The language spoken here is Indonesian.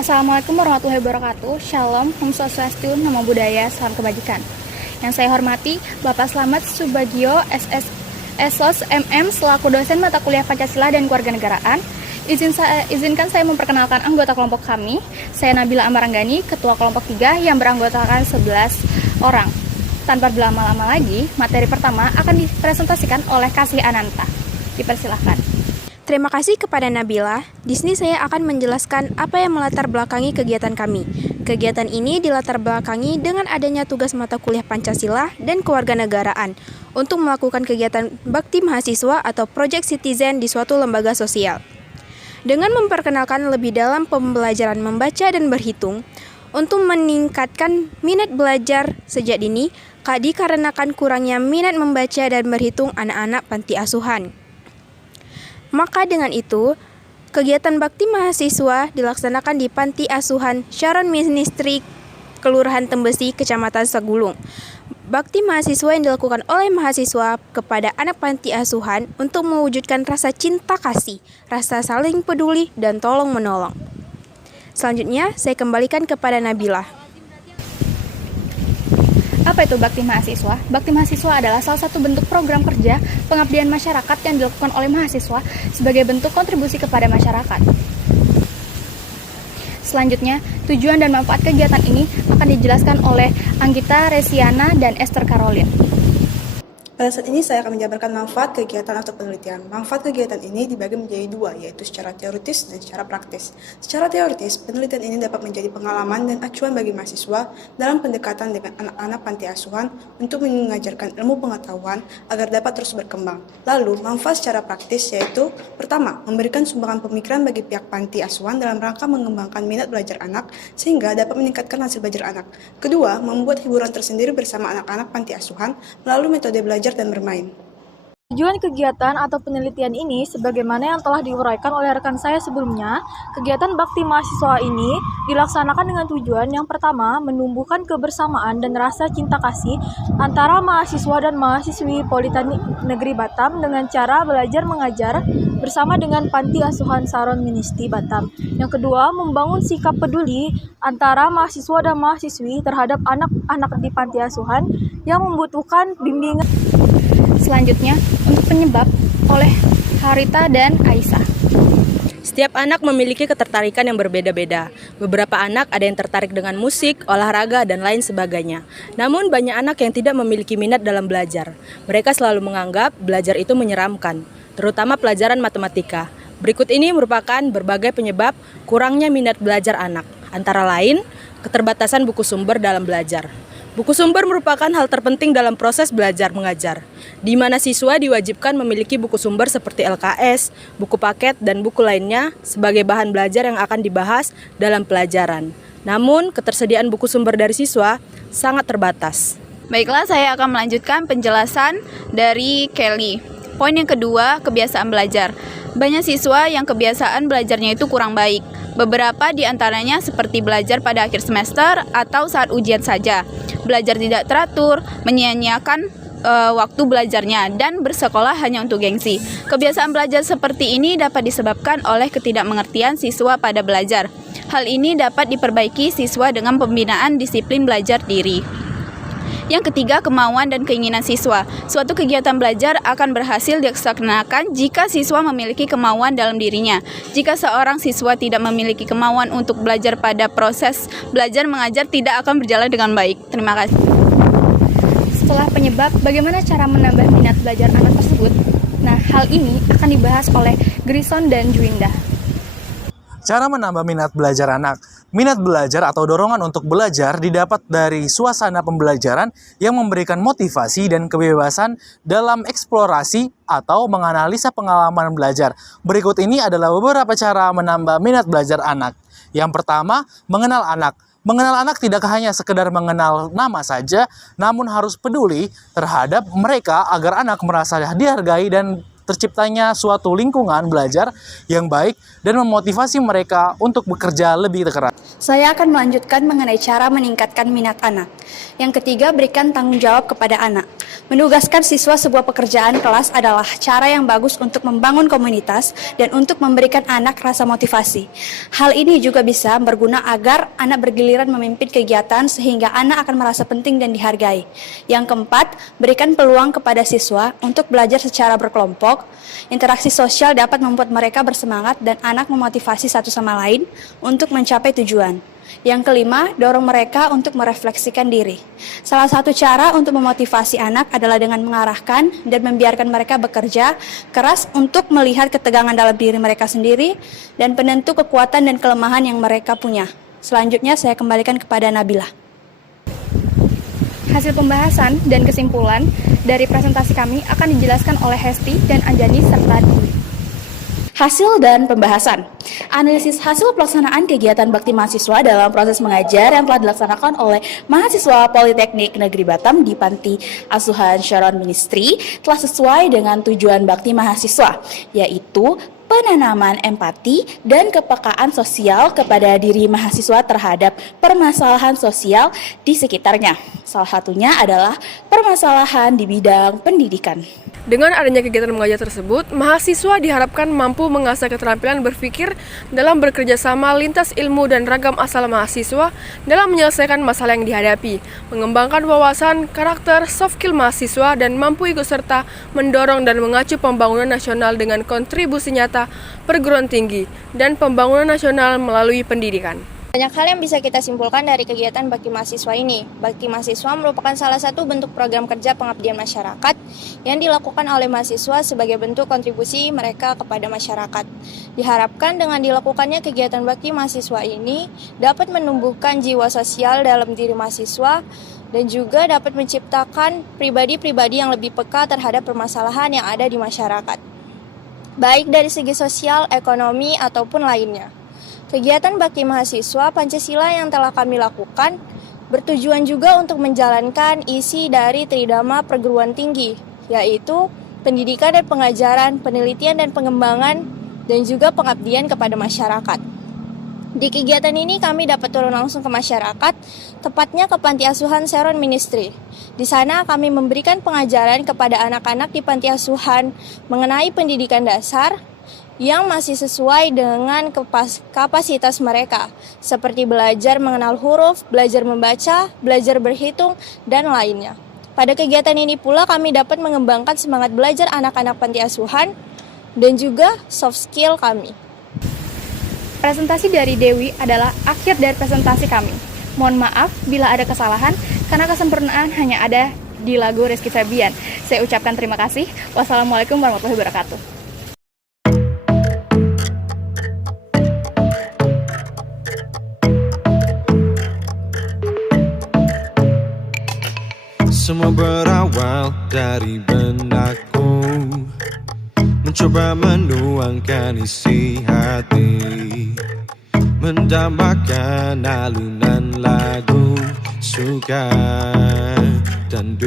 Assalamualaikum warahmatullahi wabarakatuh. Shalom, Om Swastiastu, Namo Buddhaya, Salam Kebajikan. Yang saya hormati Bapak Slamet Subagio, SSOS MM, selaku dosen mata kuliah Pancasila dan Kewarganegaraan. Izinkan saya memperkenalkan anggota kelompok kami. Saya Nabila Amaranggani, Ketua Kelompok 3 yang beranggotakan 11 orang. Tanpa berlama-lama lagi, materi pertama akan dipresentasikan oleh Kasih Ananta. Dipersilahkan. Terima kasih kepada Nabila. Di sini saya akan menjelaskan apa yang melatar belakangi kegiatan kami. Kegiatan ini dilatar belakangi dengan adanya tugas mata kuliah Pancasila dan Kewarganegaraan untuk melakukan kegiatan bakti mahasiswa atau project citizen di suatu lembaga sosial. Dengan memperkenalkan lebih dalam pembelajaran membaca dan berhitung, untuk meningkatkan minat belajar sejak dini, dikarenakan kurangnya minat membaca dan berhitung anak-anak panti asuhan. Maka dengan itu, kegiatan bakti mahasiswa dilaksanakan di Panti Asuhan Sharon Ministry, Kelurahan Tembesi, Kecamatan Sagulung. Bakti mahasiswa yang dilakukan oleh mahasiswa kepada anak panti asuhan untuk mewujudkan rasa cinta kasih, rasa saling peduli, dan tolong-menolong. Selanjutnya, saya kembalikan kepada Nabila. Apa itu Bakti Mahasiswa? Bakti Mahasiswa adalah salah satu bentuk program kerja pengabdian masyarakat yang dilakukan oleh mahasiswa sebagai bentuk kontribusi kepada masyarakat. Selanjutnya, tujuan dan manfaat kegiatan ini akan dijelaskan oleh Anggita Resiana dan Esther Caroline. Pada saat ini saya akan menjabarkan manfaat kegiatan atau penelitian. Manfaat kegiatan ini dibagi menjadi dua, yaitu secara teoritis dan secara praktis. Secara teoritis, penelitian ini dapat menjadi pengalaman dan acuan bagi mahasiswa dalam pendekatan dengan anak-anak panti asuhan untuk mengajarkan ilmu pengetahuan agar dapat terus berkembang. Lalu, manfaat secara praktis yaitu pertama, memberikan sumbangan pemikiran bagi pihak panti asuhan dalam rangka mengembangkan minat belajar anak sehingga dapat meningkatkan hasil belajar anak. Kedua, membuat hiburan tersendiri bersama anak-anak panti asuhan melalui metode belajar dan bermain. Tujuan kegiatan atau penelitian ini, sebagaimana yang telah diuraikan oleh rekan saya sebelumnya, kegiatan bakti mahasiswa ini dilaksanakan dengan tujuan yang pertama, menumbuhkan kebersamaan dan rasa cinta kasih antara mahasiswa dan mahasiswi Politeknik Negeri Batam dengan cara belajar mengajar bersama dengan Panti Asuhan Sharon Ministry Batam. Yang kedua, membangun sikap peduli antara mahasiswa dan mahasiswi terhadap anak-anak di panti asuhan yang membutuhkan bimbingan. Selanjutnya, untuk penyebab oleh Harita dan Aisyah. Setiap anak memiliki ketertarikan yang berbeda-beda. Beberapa anak ada yang tertarik dengan musik, olahraga, dan lain sebagainya. Namun banyak anak yang tidak memiliki minat dalam belajar. Mereka selalu menganggap belajar itu menyeramkan, terutama pelajaran matematika. Berikut ini merupakan berbagai penyebab kurangnya minat belajar anak. Antara lain, keterbatasan buku sumber dalam belajar. Buku sumber merupakan hal terpenting dalam proses belajar mengajar, di mana siswa diwajibkan memiliki buku sumber seperti LKS, buku paket, dan buku lainnya sebagai bahan belajar yang akan dibahas dalam pelajaran. Namun, ketersediaan buku sumber dari siswa sangat terbatas. Baiklah, saya akan melanjutkan penjelasan dari Kelly. Poin yang kedua, kebiasaan belajar. Banyak siswa yang kebiasaan belajarnya itu kurang baik. Beberapa di antaranya seperti belajar pada akhir semester atau saat ujian saja. Belajar tidak teratur, menyia-nyiakan waktu belajarnya, dan bersekolah hanya untuk gengsi. Kebiasaan belajar seperti ini dapat disebabkan oleh ketidakmengertian siswa pada belajar. Hal ini dapat diperbaiki siswa dengan pembinaan disiplin belajar diri. Yang ketiga, kemauan dan keinginan siswa. Suatu kegiatan belajar akan berhasil dilaksanakan jika siswa memiliki kemauan dalam dirinya. Jika seorang siswa tidak memiliki kemauan untuk belajar, pada proses belajar mengajar tidak akan berjalan dengan baik. Terima kasih. Setelah penyebab, bagaimana cara menambah minat belajar anak tersebut? Nah, hal ini akan dibahas oleh Grison dan Juwinda. Cara menambah minat belajar anak. Minat belajar atau dorongan untuk belajar didapat dari suasana pembelajaran yang memberikan motivasi dan kebebasan dalam eksplorasi atau menganalisa pengalaman belajar. Berikut ini adalah beberapa cara menambah minat belajar anak. Yang pertama, mengenal anak. Mengenal anak tidak hanya sekedar mengenal nama saja, namun harus peduli terhadap mereka agar anak merasa dihargai dan terciptanya suatu lingkungan belajar yang baik dan memotivasi mereka untuk bekerja lebih keras. Saya akan melanjutkan mengenai cara meningkatkan minat anak. Yang ketiga, berikan tanggung jawab kepada anak. Menugaskan siswa sebuah pekerjaan kelas adalah cara yang bagus untuk membangun komunitas dan untuk memberikan anak rasa motivasi. Hal ini juga bisa berguna agar anak bergiliran memimpin kegiatan sehingga anak akan merasa penting dan dihargai. Yang keempat, berikan peluang kepada siswa untuk belajar secara berkelompok. Interaksi sosial dapat membuat mereka bersemangat dan anak memotivasi satu sama lain untuk mencapai tujuan. Yang kelima, dorong mereka untuk merefleksikan diri. Salah satu cara untuk memotivasi anak adalah dengan mengarahkan dan membiarkan mereka bekerja keras untuk melihat ketegangan dalam diri mereka sendiri dan penentu kekuatan dan kelemahan yang mereka punya. Selanjutnya saya kembalikan kepada Nabila. Hasil pembahasan dan kesimpulan dari presentasi kami akan dijelaskan oleh Hesti dan Anjani serta Dwi. Hasil dan pembahasan. Analisis hasil pelaksanaan kegiatan bakti mahasiswa dalam proses mengajar yang telah dilaksanakan oleh mahasiswa Politeknik Negeri Batam di Panti Asuhan Sharon Ministry telah sesuai dengan tujuan bakti mahasiswa, yaitu penanaman empati dan kepekaan sosial kepada diri mahasiswa terhadap permasalahan sosial di sekitarnya. Salah satunya adalah permasalahan di bidang pendidikan. Dengan adanya kegiatan mengajar tersebut, mahasiswa diharapkan mampu mengasah keterampilan berpikir dalam bekerja sama lintas ilmu dan ragam asal mahasiswa dalam menyelesaikan masalah yang dihadapi, mengembangkan wawasan, karakter, soft skill mahasiswa, dan mampu ikut serta mendorong dan mengacu pembangunan nasional dengan kontribusi nyata perguruan tinggi dan pembangunan nasional melalui pendidikan. Banyak hal yang bisa kita simpulkan dari kegiatan Bakti Mahasiswa ini. Bakti Mahasiswa merupakan salah satu bentuk program kerja pengabdian masyarakat yang dilakukan oleh mahasiswa sebagai bentuk kontribusi mereka kepada masyarakat. Diharapkan dengan dilakukannya kegiatan Bakti Mahasiswa ini dapat menumbuhkan jiwa sosial dalam diri mahasiswa dan juga dapat menciptakan pribadi-pribadi yang lebih peka terhadap permasalahan yang ada di masyarakat, baik dari segi sosial, ekonomi, ataupun lainnya. Kegiatan Bakti Mahasiswa Pancasila yang telah kami lakukan bertujuan juga untuk menjalankan isi dari Tridharma Perguruan Tinggi, yaitu pendidikan dan pengajaran, penelitian dan pengembangan, dan juga pengabdian kepada masyarakat. Di kegiatan ini kami dapat turun langsung ke masyarakat, tepatnya ke Panti Asuhan Sharon Ministry. Di sana kami memberikan pengajaran kepada anak-anak di panti asuhan mengenai pendidikan dasar, yang masih sesuai dengan kapasitas mereka, seperti belajar mengenal huruf, belajar membaca, belajar berhitung, dan lainnya. Pada kegiatan ini pula kami dapat mengembangkan semangat belajar anak-anak panti asuhan dan juga soft skill kami. Presentasi dari Dewi adalah akhir dari presentasi kami. Mohon maaf bila ada kesalahan, karena kesempurnaan hanya ada di lagu Rizky Febian. Saya ucapkan terima kasih. Wassalamualaikum warahmatullahi wabarakatuh. Semua berawal dari benakku, mencoba menuangkan isi hati, mendambakan alunan lagu suka dan duka.